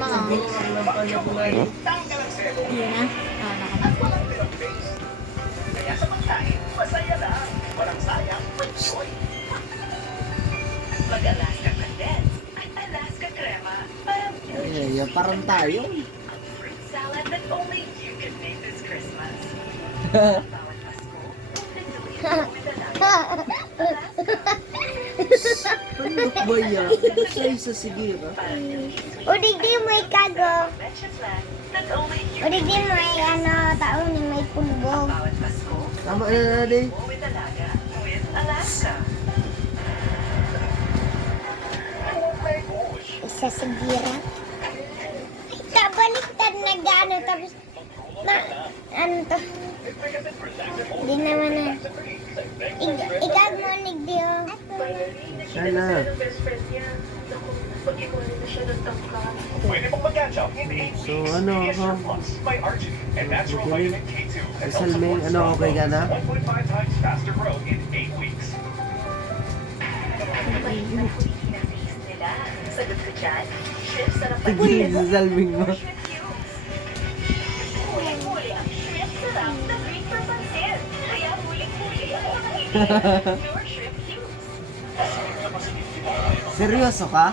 Mama. Yun na. Kaya sa pagkain, masaya na. Walang sayang, enjoy. Mag-Alaska condensed at Alaska crema. Parang tayo. Fruit salad that only you can make this Christmas. Bawat Pasko, with Pandok ba yan? Sa isa sige ka. O digdi may kago. O digdi may taon ni may pulbo. Bawat Pasko, Tama na natin. with Alaga, with Alaska. Isa sa gira. Kabaliktad na gano tapos na ano to. Di naman na. Ikag mo nigdi oh. Sana. Pwede pong mag-catch-up in 8 So, weeks. ano Yes, ako? Sure Plus by Argin and natural vitamin K2. Si Salming, ano, okay ka na? 1.5 times faster growth in 8 weeks. Sagot ko dyan, shrimp sarap ang Tigil si Salming mo. Huli ang shrimp sarap na green for pansit. Kaya huling-huli ang nakakita. Your shrimp cubes. Seryoso ka?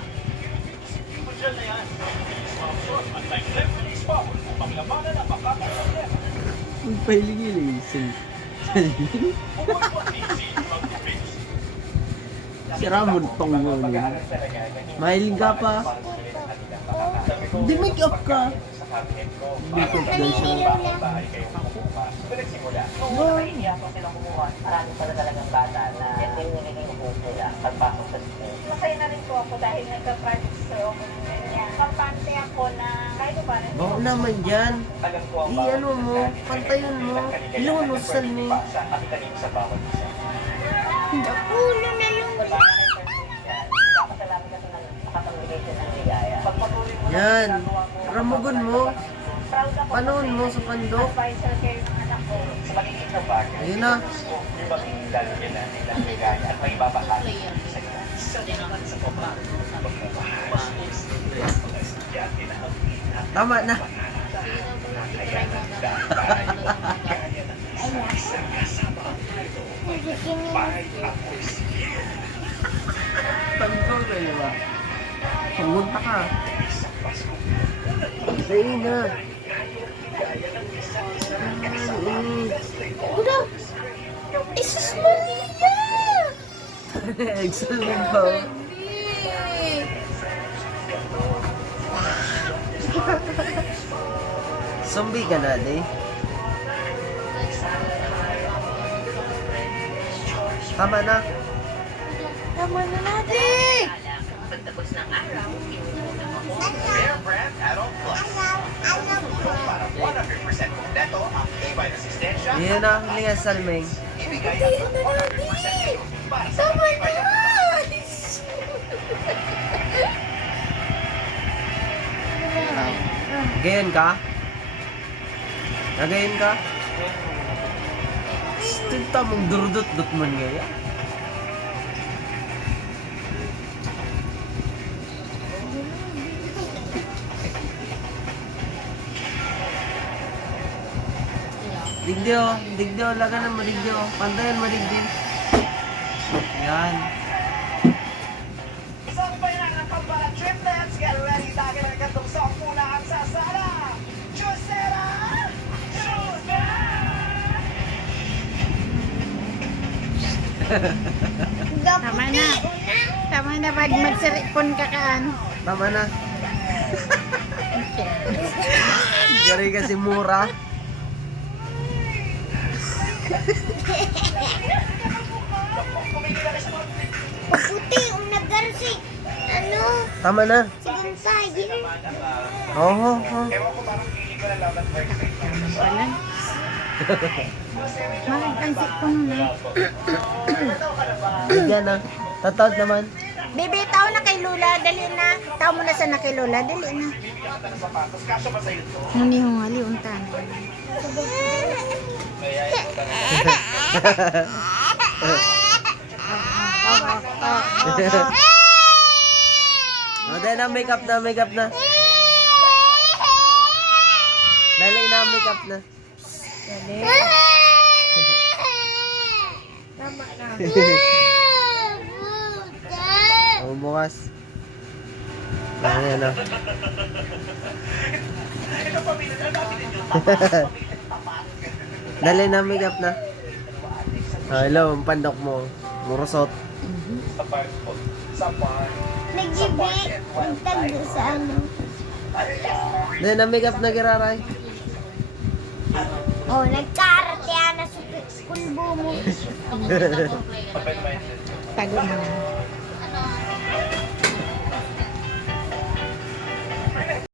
Uy, pahilingin Salming. Sira mo tong mo niya. Mahilig ka pa. Hindi make-up ka. Make-up daw siya. Marami pala talagang bata na hindi yung naging sila pagpasok sa school. Masaya na rin po ako dahil nagka-register ako ng ganyan. Kampante ako na kahit pa rin. Bako naman dyan. I-ano mo, pantayon mo. Ilungan mo sa Salming. Ulo na lula. Yan. Ramugon mo. Panoon mo sa pandok. Ayun na. Tama na. Pandok na yun ba? Pumunta ka. Sa'yo na. Udah. Isus Maria. Excellent po. Zombie ka na, de. Tama na. Tama na natin. Pagtapos ng araw, Bear Brand Adult Plus. Para 100% kompleto ang tibay na resistensya. Yan na, hindi nga Salming. Ibigay ang 100% para sa Tama tibay na. Gayon ka? Nagayon ka? Stinta mong durudot-dot man ngayon. Digdio, digdio, laga na madigdio. Pantayan madigdio. Yan. Isang bayan ng pambara triplets. Get ready, lagi ng gandong sa muna ang sasala. Chusera! Tama na. Tama na pag magsiripon ka kaan. Tama na. Gari kasi mura. Puti, nagarsi. Ano? Tama na. Sige tayo. Oo, oo. Pala. Malagtansik ko na. Bigyan na. Tatot naman. Bibi, tao na kay Lula. Dali na. Tao mo na sa na kay Lula. Dali na. Nuni hong hali untan. dahil na, makeup na, makeup na. Dali na, makeup na. Dali. Tama na. O, bukas. Ayan, Dali na, makeup na. Hello, ang pandok mo. Murusot. Naggibi. Nagtagdo sa ano. Dali na, makeup na, Kiraray. Oh, nagkarate na sa pulbo mo. Tago mo na.